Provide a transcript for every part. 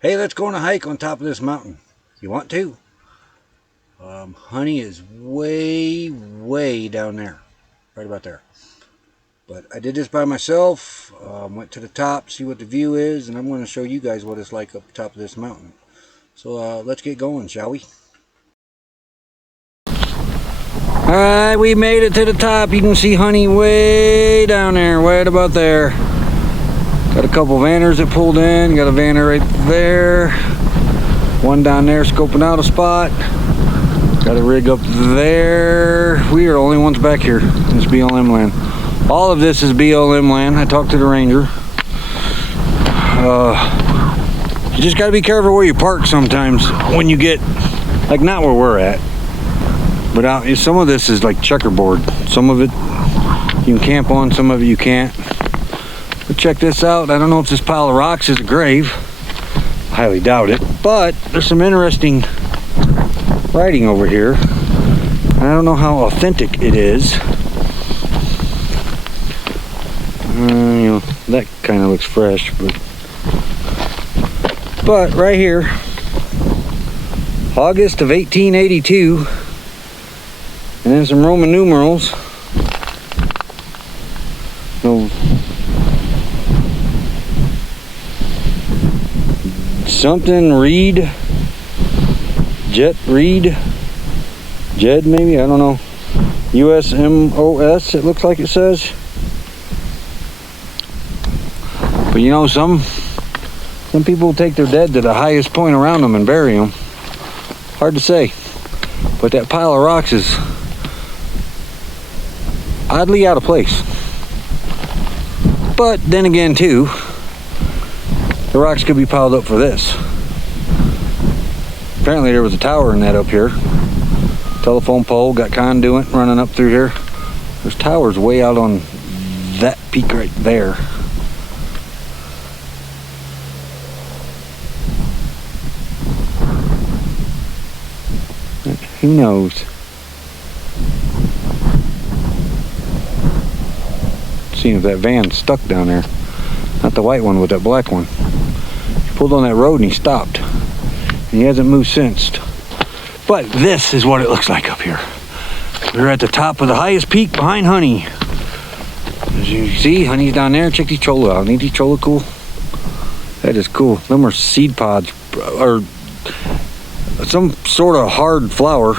Hey, let's go on a hike on top of this mountain. You want to? Honey is way down there. Right about there. But I did this by myself. Went to the top, see what the view is, and I'm going to show you guys what it's like up top of this mountain. So let's get going, shall we? Alright, we made it to the top. You can see Honey way down there, right about there. Got a couple vanners that pulled in. Got a vanner right there. One down there scoping out a spot. Got a rig up there. We are the only ones back here in this BLM land. All of this is BLM land. I talked to the ranger. You just got to be careful where you park sometimes when you get, like, not where we're at. But out, some of this is like checkerboard. Some of it you can camp on, some of it you can't. But check this out. I don't know if this pile of rocks is a grave. I highly doubt it. But there's some interesting writing over here. I don't know how authentic it is. You know, that kind of looks fresh, but right here, August of 1882, and then some Roman numerals. So, something Reed, Jet Reed, Jed maybe, I don't know. USMOS, it looks like it says. But you know, some people take their dead to the highest point around them and bury them. Hard to say. But that pile of rocks is oddly out of place. But then again too, the rocks could be piled up for this. Apparently there was a tower in that up here. Telephone pole, got conduit running up through here. There's towers way out on that peak right there. Who knows? Seeing if that van's stuck down there. Not the white one, with that black one. He pulled on that road and he stopped. And he hasn't moved since. But this is what it looks like up here. We're at the top of the highest peak behind Honey. As you see, Honey's down there. Check these cholla out. Ain't these cholla cool? That is cool. Them are seed pods, or some sort of hard flower.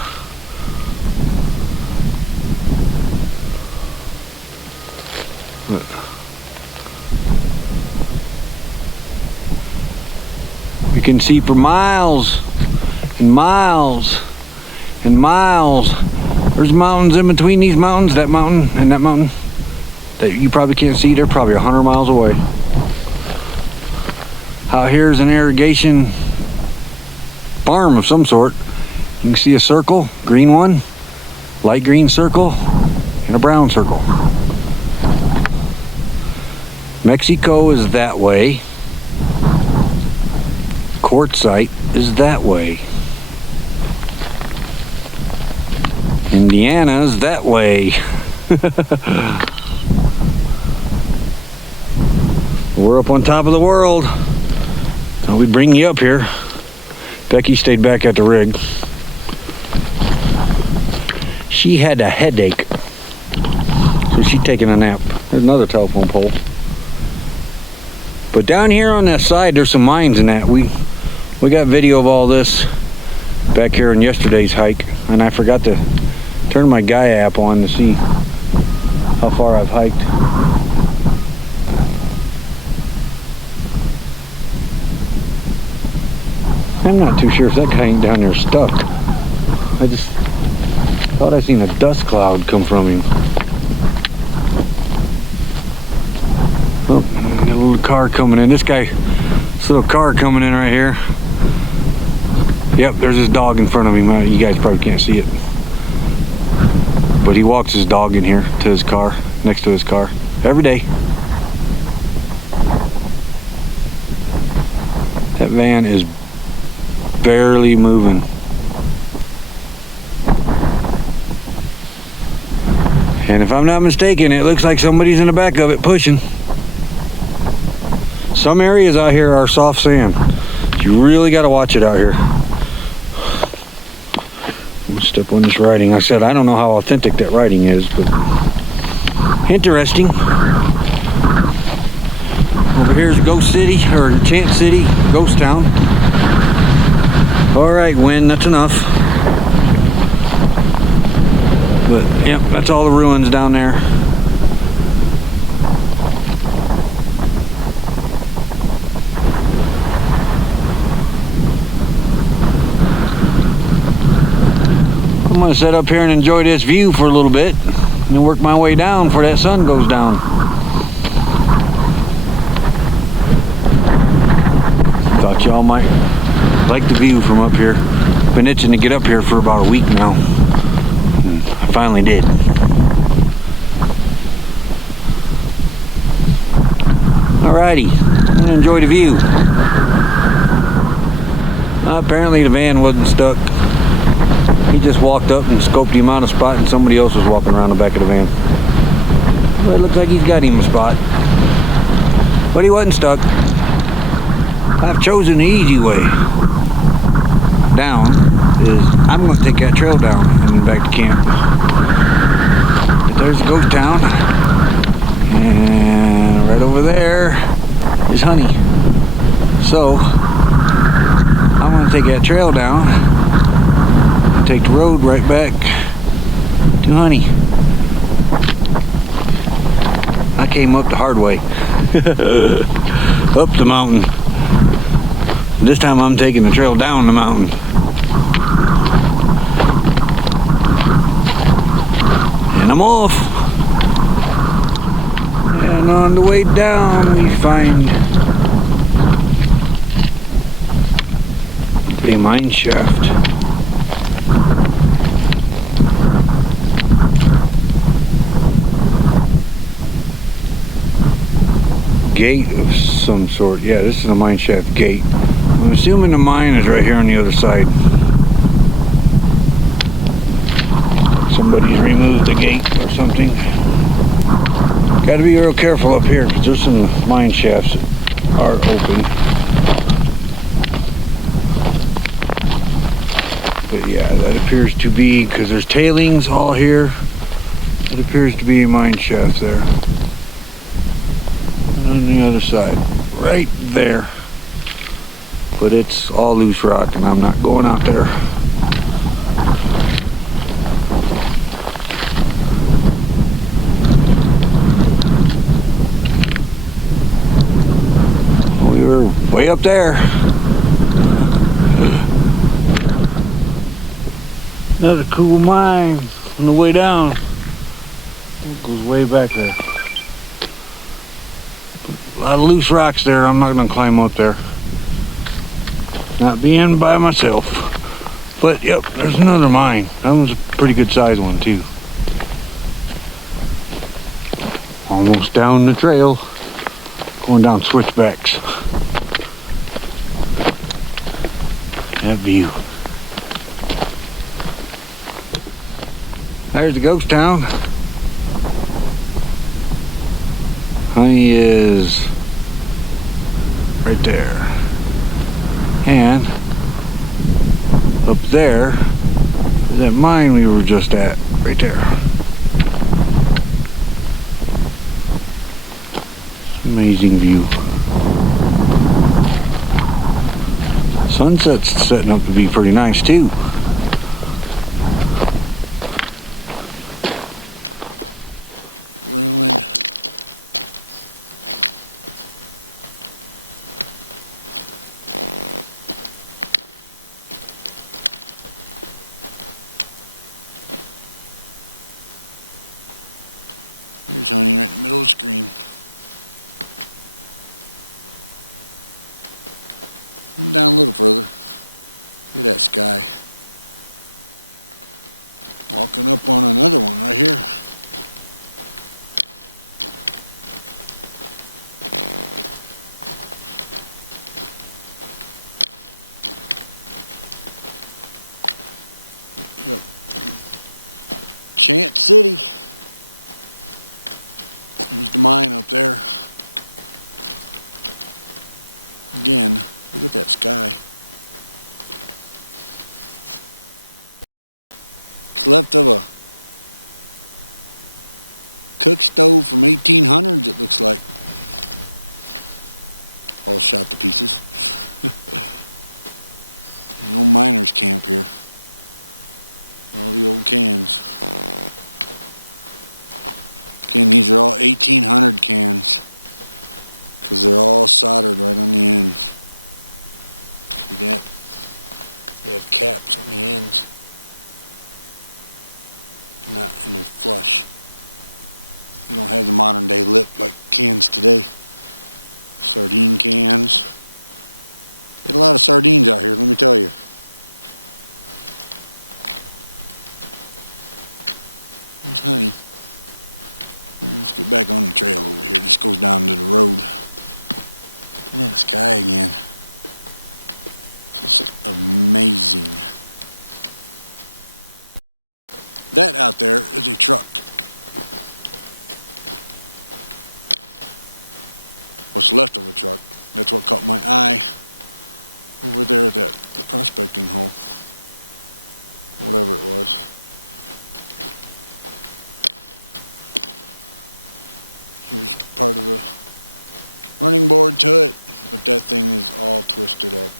You can see for miles and miles and miles. There's mountains in between these mountains, that mountain and that mountain, that you probably can't see. They're probably 100 miles away. Out here is an irrigation farm of some sort. You can see a circle, green one, light green circle, and a brown circle. Mexico is that way. Quartzite is that way. Indiana's that way. We're up on top of the world. Thought we'd bring you up here. Becky stayed back at the rig. She had a headache, so she's taking a nap. There's another telephone pole. But down here on that side, there's some mines in that. We got video of all this back here in yesterday's hike, and I forgot to turn my Gaia app on to see how far I've hiked. I'm not too sure if that guy ain't down there stuck. I just thought I seen a dust cloud come from him. Oh, got a little car coming in. This little car coming in right here. Yep, there's his dog in front of him. You guys probably can't see it. But he walks his dog in here to his car, next to his car, every day. That van is barely moving. And if I'm not mistaken, it looks like somebody's in the back of it pushing. Some areas out here are soft sand. You really got to watch it out here. I'm gonna step on this writing. I said I don't know how authentic that writing is, but interesting. Over here is Ghost City, or Chant City, Ghost Town. All right, wind, that's enough. But yep, that's all the ruins down there. I'm gonna sit up here and enjoy this view for a little bit and then work my way down before that sun goes down. Thought y'all might like the view from up here. Been itching to get up here for about a week now. And I finally did. Alrighty, I'm gonna enjoy the view. Apparently the van wasn't stuck. He just walked up and scoped him out a spot, and somebody else was walking around the back of the van. Well, it looks like he's got him a spot. But he wasn't stuck. I've chosen the easy way. Down is, I'm going to take that trail down and back to camp. But there's Ghost Town. And right over there is Honey. So, I'm going to take that trail down. Take the road right back to Honey. I came up the hard way. Up the mountain. This time I'm taking the trail down the mountain. And I'm off. And on the way down we find a mineshaft. Gate of some sort. Yeah, this is a mineshaft gate. I'm assuming the mine is right here on the other side. Somebody's removed the gate or something. Got to be real careful up here because there's some mine shafts that are open. But yeah, that appears to be, because there's tailings all here. It appears to be a mine shaft there. On the other side, right there. But it's all loose rock and I'm not going out there. We were way up there. Another cool mine on the way down. It goes way back there. A lot of loose rocks there. I'm not going to climb up there. Not being by myself. But yep, there's another mine. That was a pretty good sized one too. Almost down the trail. Going down switchbacks. That view. There's the Ghost Town. Honey is right there. And up there is that mine we were just at, right there. Amazing view. Sunset's setting up to be pretty nice too. Ruined. There's Honey right in the middle of the screen. Down a little further. Look at that sky. Walking up on another one right here. Yep. Chant City. There's the mine up there. Again, Look at that sky. It's left of a cook stove from 1800s, it looks like. All shot to pieces. No miners camp here. All the old cans. Again, these are all 1800 cans because they're all soldered right on the ends. See that? They have caps on the ends. And they're flush. They don't have the modern day lip like cans today. Sardine cans. Get a lot of sardines out here, let me tell you. There's honey. Let's get back on the trail over here. This goes down to the road. Look at that sky again. Just amazing. That out there is a truck. What's left of a truck. That's what caught my eye over there at that prospecting hole. Whatever it was. Here's part of the running board to it, but that thing is all twisted up.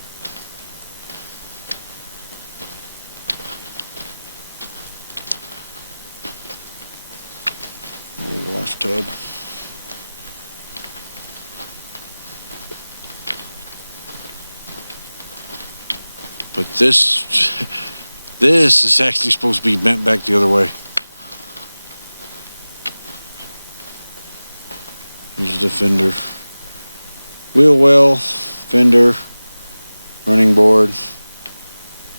Old wash tub. But this is actually supposed to be bent back the other way. Here's the fender. Wheel well, fender, running board.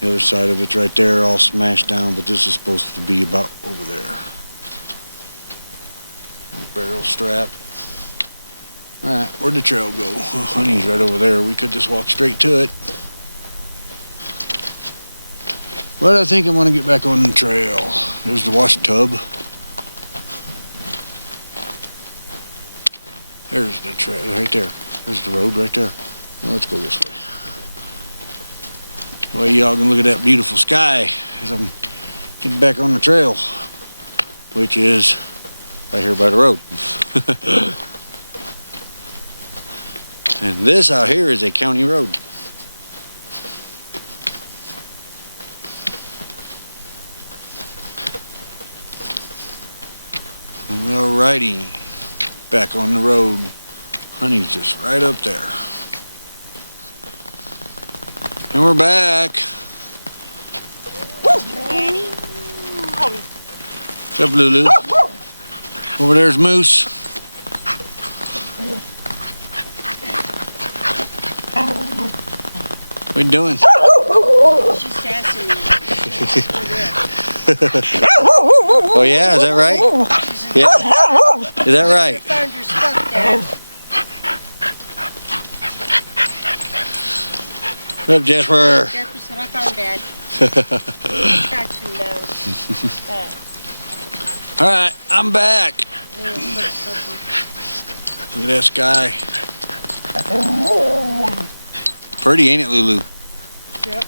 The other side of it's right there, all smashed down, but this is supposed to be about over there. Barrel strap. Alright, where'd the trail go? Oh, honey's right over there. We could just walk straight to it. But I think I'm going to get back on the trail. There's the wash tub. There's the trail right there. There's the road right there. Well, let's go this way. Well, y'all can look at that beautiful sky as I'm getting back on the trail, which is right here by the road. And this out here is a county road. Alrighty, back on the road. Honey's just right up there. And we're back. What's up, Lulu? Over there's Moose. What you doing? She's sassing me. Oh yeah, is that right? Yeah, is that right? Found your stuff there. What up, Jasper? Jasper said I found Dad. Tracking down. All right, I'm back. Look at that sky. Pretty, ain't it, Lulu? Yep.